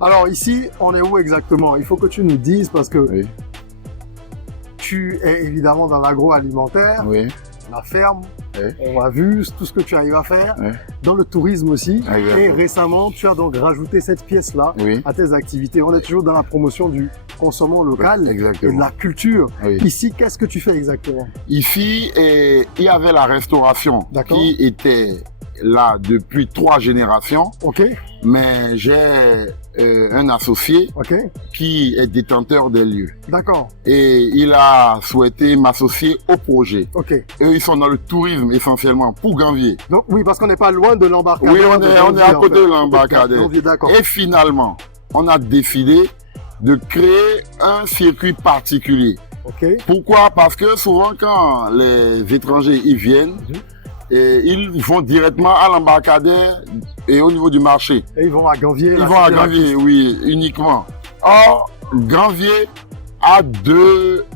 Alors ici, on est où exactement? Il faut que tu nous dises parce que Oui. tu es évidemment dans l'agroalimentaire, Oui. la ferme, Oui. on a vu tout ce que tu arrives à faire, Oui. dans le tourisme aussi. Exactement. Et récemment, tu as donc rajouté cette pièce-là Oui. à tes activités. On est toujours dans la promotion du consommant local et Exactement. de la culture. Oui. Ici, qu'est-ce que tu fais exactement? Ici, il y avait la restauration D'accord. qui était là depuis 3 générations, Ok, mais j'ai un associé ok, qui est détenteur des lieux d'accord, et il a souhaité m'associer au projet. ok. Eux, ils sont dans le tourisme essentiellement pour Ganvier. Donc oui, parce qu'on n'est pas loin de l'embarcadère. Oui, on de est Janvier, à en côté fait. de l'embarcadère. Janvier, d'accord. Et finalement, on a décidé de créer un circuit particulier. Ok, Pourquoi? Parce que souvent quand les étrangers y viennent, et ils vont directement à l'embarcadère et au niveau du marché. et ils vont à Ganvier. Ils vont à Ganvier, oui, uniquement. Or, Ganvier a 2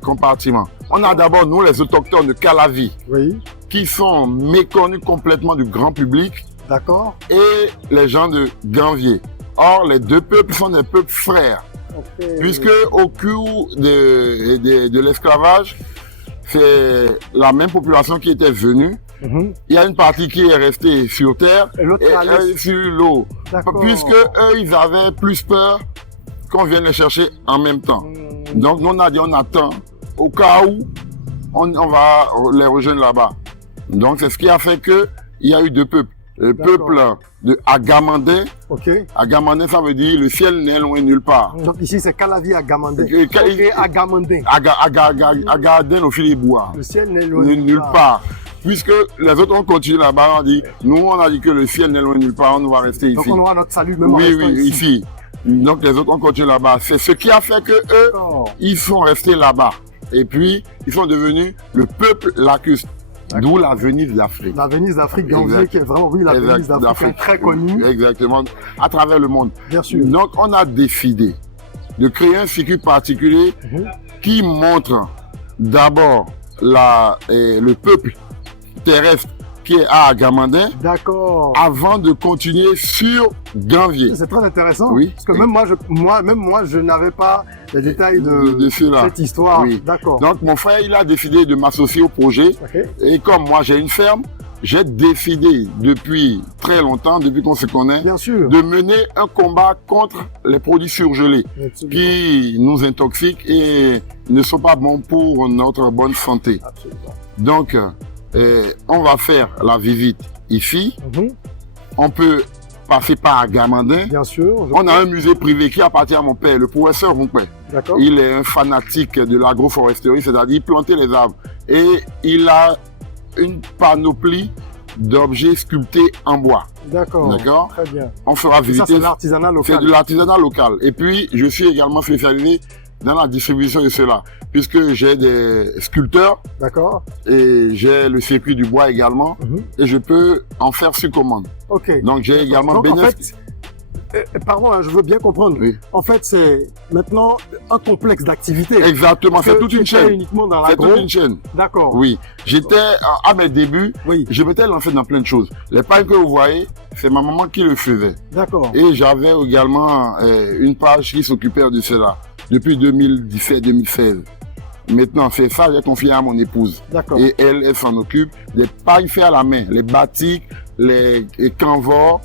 compartiments. On a d'abord, nous, les autochtones de Calavi, Oui, qui sont méconnus complètement du grand public, d'accord. et les gens de Ganvier. Or, les 2 peuples sont des peuples frères, Ok. puisque au cours de l'esclavage, c'est la même population qui était venue. Mhm. Il y a une partie qui est restée sur terre Et l'autre et allait- sur l'eau. D'accord. Puisque eux, ils avaient plus peur qu'on vienne les chercher en même temps. Donc, nous, on a dit, on attend au cas où on va les rejoindre là-bas. Donc, c'est ce qui a fait que il y a eu 2 peuples. Le D'accord. peuple de Agamandin. Ok. Agamandin, ça veut dire le ciel n'est loin nulle part. Donc ici, c'est Calavi à Gamandé. Et- Ok, à Gamandé. Agadin au Philibois. Le ciel n'est loin Nulle part. Puisque les autres ont continué là-bas, on dit, nous on a dit que le ciel n'est loin nulle part, on va rester Donc ici. on aura notre salut même en Oui, restant oui, ici. Donc les autres ont continué là-bas. C'est ce qui a fait que eux, D'accord. ils sont restés là-bas. Et puis, ils sont devenus le peuple lacustre. D'où la Venise d'Afrique. La Venise d'Afrique, Ganvier, Exact. qui est vraiment, oui, la Exact, Venise d'Afrique est très connue, Exactement. À travers le monde. bien sûr. Donc, on a décidé de créer un circuit particulier Mhm. qui montre d'abord le peuple terrestre qui est à Agamandin D'accord. avant de continuer sur Ganvier. C'est très intéressant. Oui. Parce que même moi, je n'avais pas les détails De cela. cette histoire. Oui. D'accord. Donc, mon frère, il a décidé de m'associer au projet. Ok. Et comme moi, j'ai une ferme, j'ai décidé depuis très longtemps, depuis qu'on se connaît, Bien sûr. de mener un combat contre les produits surgelés Absolument. qui nous intoxiquent et ne sont pas bons pour notre bonne santé. Absolument. Donc, on va faire la visite ici. Mhm. On peut passer par Agamandin. Bien sûr. On a un musée privé qui appartient à mon père, le professeur Ronquet. D'accord. Il est un fanatique de l'agroforesterie, c'est-à-dire planter les arbres. Et il a une panoplie d'objets sculptés en bois. D'accord. D'accord. Très bien. On fera Ça, visiter. c'est l'artisanat C'est local. de l'artisanat local. Et puis, je suis également spécialisé dans la distribution de cela, puisque j'ai des sculpteurs D'accord. et j'ai le circuit du bois également, Mhm. et je peux en faire sur commande. Ok. Donc, j'ai également Donc, en bénéficié. fait, pardon, hein, je veux bien comprendre. Oui. En fait, c'est maintenant un complexe d'activités. Exactement, Parce c'est que toute tu une étais chaîne. uniquement dans C'est l'agro. toute une chaîne. D'accord. Oui, j'étais à mes débuts, Oui. je m'étais lancé dans plein de choses. Les pailles que vous voyez, c'est ma maman qui le faisait. D'accord. Et j'avais également une page qui s'occupait de cela depuis 2017-2016. Maintenant, c'est ça, j'ai confié à mon épouse. D'accord. Et elle s'en occupe des pailles faites à la main, les batiks, les canvors,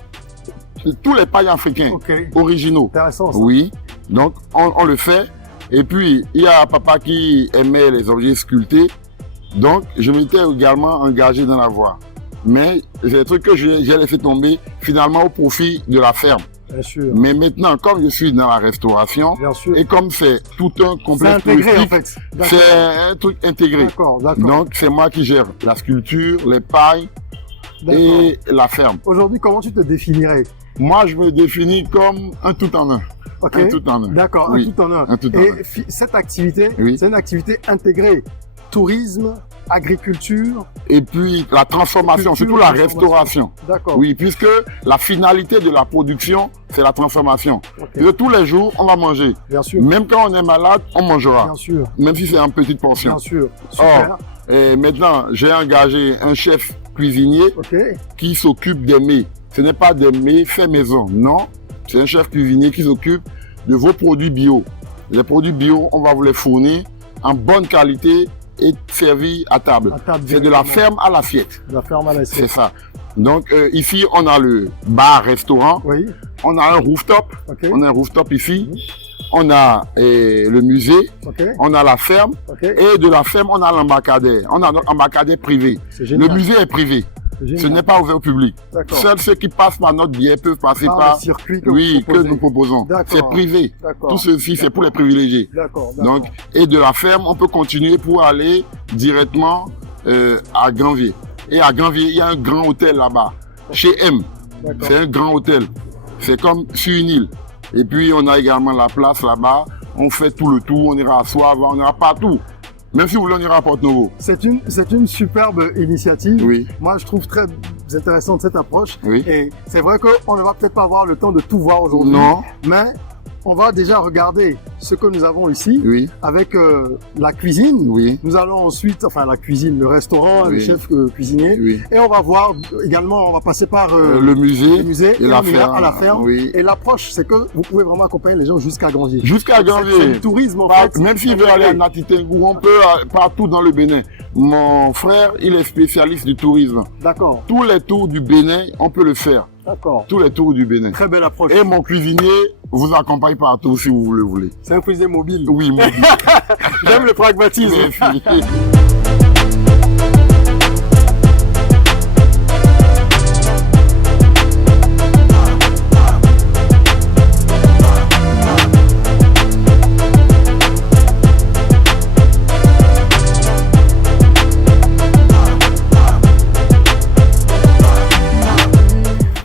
tous les pailles africains Ok. originaux. Intéressant ça. Oui, donc on le fait. Et puis, il y a papa qui aimait les objets sculptés. Donc, je m'étais également engagé dans la voie. Mais c'est des trucs que j'ai laissé tomber finalement au profit de la ferme. Bien sûr. Mais maintenant, comme je suis dans la restauration, Bien sûr. et comme c'est tout un C'est complexe intégré en touristique, fait. D'accord. c'est un truc intégré. D'accord. D'accord. Donc, c'est moi qui gère la sculpture, les pailles D'accord. et la ferme. Aujourd'hui, comment tu te définirais? Moi, je me définis comme un tout en un. Ok. Un tout en un. D'accord. Oui. Un tout en un. Un tout en Et un. cette activité, Oui. c'est une activité intégrée. Tourisme, agriculture. Et puis la transformation, Culture, surtout la transformation. restauration. D'accord. Oui, puisque la finalité de la production, c'est la transformation. Ok. Et tous les jours, on va manger. Bien sûr. Même quand on est malade, on mangera. Bien sûr. Même si c'est en petite portion. Bien sûr. Super. Et maintenant, j'ai engagé un chef cuisinier Ok. qui s'occupe des mets. Ce n'est pas des mets faits maison, non. C'est un chef cuisinier qui s'occupe de vos produits bio. Les produits bio, on va vous les fournir en bonne qualité et servis à table. C'est de la ferme à l'assiette. De la ferme à C'est l'assiette. ça. Donc ici, on a le bar-restaurant. Oui, On a un rooftop. ok. On a un rooftop ici. On a le musée. Ok, On a la ferme. ok. Et de la ferme, on a l'embarcadère. On a notre embarcadère privé. C'est Le génial. musée est privé. C'est Ce génial. n'est pas ouvert au public. D'accord. Seuls ceux qui passent par notre biais peuvent passer Par par le circuit que oui, vous que proposez. nous proposons. D'accord. C'est privé. D'accord. Tout ceci, c'est pour les privilégiés. D'accord, d'accord. Donc, et de la ferme, on peut continuer pour aller directement à Granvier. Et à Granvier, il y a un grand hôtel là-bas, chez M. D'accord. C'est un grand hôtel. C'est comme sur une île. Et puis, on a également la place là-bas. On fait tout le tour. On ira à Soave, on ira partout. Même si vous voulez, on ira à Porto-Novo. C'est une superbe initiative. Oui, Moi, je trouve très intéressante cette approche. oui. Et c'est vrai qu'on ne va peut-être pas avoir le temps de tout voir aujourd'hui. Non, Mais on va déjà regarder ce que nous avons ici oui, avec la cuisine. oui, Nous allons ensuite, enfin la cuisine, le restaurant, le Oui. chef cuisinier. oui. Et on va voir également, on va passer par Le le musée musée et la on ira ferme. à la ferme. Oui. Et l'approche, c'est que vous pouvez vraiment accompagner les gens jusqu'à Grandier. Jusqu'à C'est Granvier. le tourisme en Pas- fait. Même s'il veut aller à Natitengou, on peut partout dans le Bénin. Mon frère, il est spécialiste du tourisme. D'accord, Tous les tours du Bénin, on peut le faire. d'accord. Tous les tours du Bénin. Très belle approche. Et mon cuisinier vous accompagne partout si vous le voulez. C'est un cuisinier mobile. Oui, mon Dieu. J'aime le pragmatisme. Merci.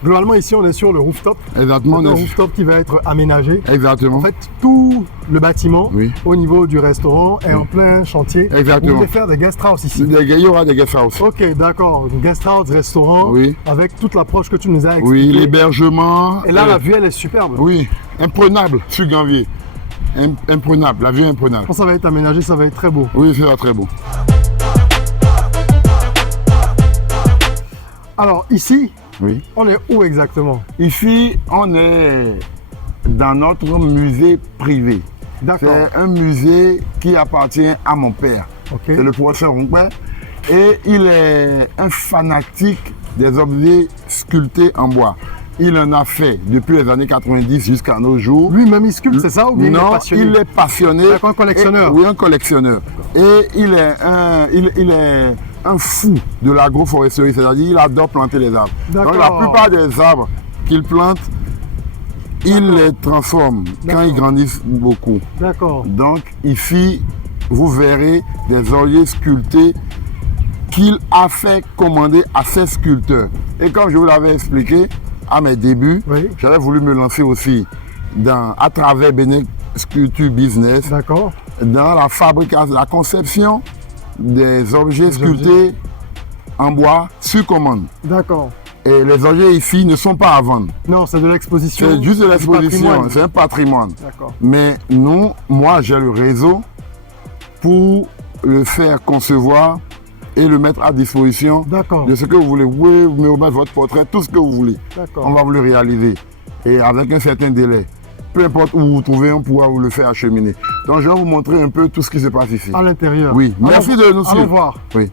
Globalement, ici, on est sur le rooftop. Exactement. C'est un rooftop qui va être aménagé. Exactement. En fait, tout le bâtiment Oui. au niveau du restaurant est en plein chantier. Exactement. Vous voulez faire des guest house ici. Il y aura des guest house. Ok, d'accord. Guest house, restaurant, Oui. avec toute l'approche que tu nous as Oui, expliquée. l'hébergement. Et là, la vue, elle est superbe. Oui, imprenable sur Granvier. Imprenable, la vue est imprenable. Quand ça va être aménagé, ça va être très beau. Oui, c'est très beau. Alors, ici, Oui. on est où exactement? Ici, on est dans notre musée privé. D'accord. C'est un musée qui appartient à mon père. Ok. C'est le professeur Ronquin. Et il est un fanatique des objets sculptés en bois. Il en a fait depuis les années 90 jusqu'à nos jours. Lui-même, il sculpte, c'est ça ou bien il est Non, passionné? il est passionné. D'accord, un collectionneur. Et- oui, un collectionneur. Et il est un fou de l'agroforesterie, c'est-à-dire il adore planter les arbres. Donc la D'accord. plupart des arbres qu'il plante, il les transforme quand ils grandissent beaucoup. D'accord. Donc ici, vous verrez des oreillers sculptés qu'il a fait commander à ses sculpteurs. Et comme je vous l'avais expliqué à mes débuts, Oui. j'avais voulu me lancer aussi à travers Bénin Sculpture Business, D'accord. dans la fabrication, la conception des objets sculptés en bois sur commande. D'accord. Et les objets ici ne sont pas à vendre. Non, c'est de l'exposition. C'est juste de du l'exposition, patrimoine. c'est un patrimoine. D'accord. Mais moi j'ai le réseau pour le faire concevoir et le mettre à disposition D'accord. de ce que vous voulez. Vous pouvez me remettre votre portrait, tout ce que vous voulez. D'accord. On va vous le réaliser. Et avec un certain délai. Peu importe où vous vous trouvez, on pourra vous le faire acheminer. Donc je vais vous montrer un peu tout ce qui se passe ici. À l'intérieur. Oui, merci de nous Allons suivre. voir. Oui.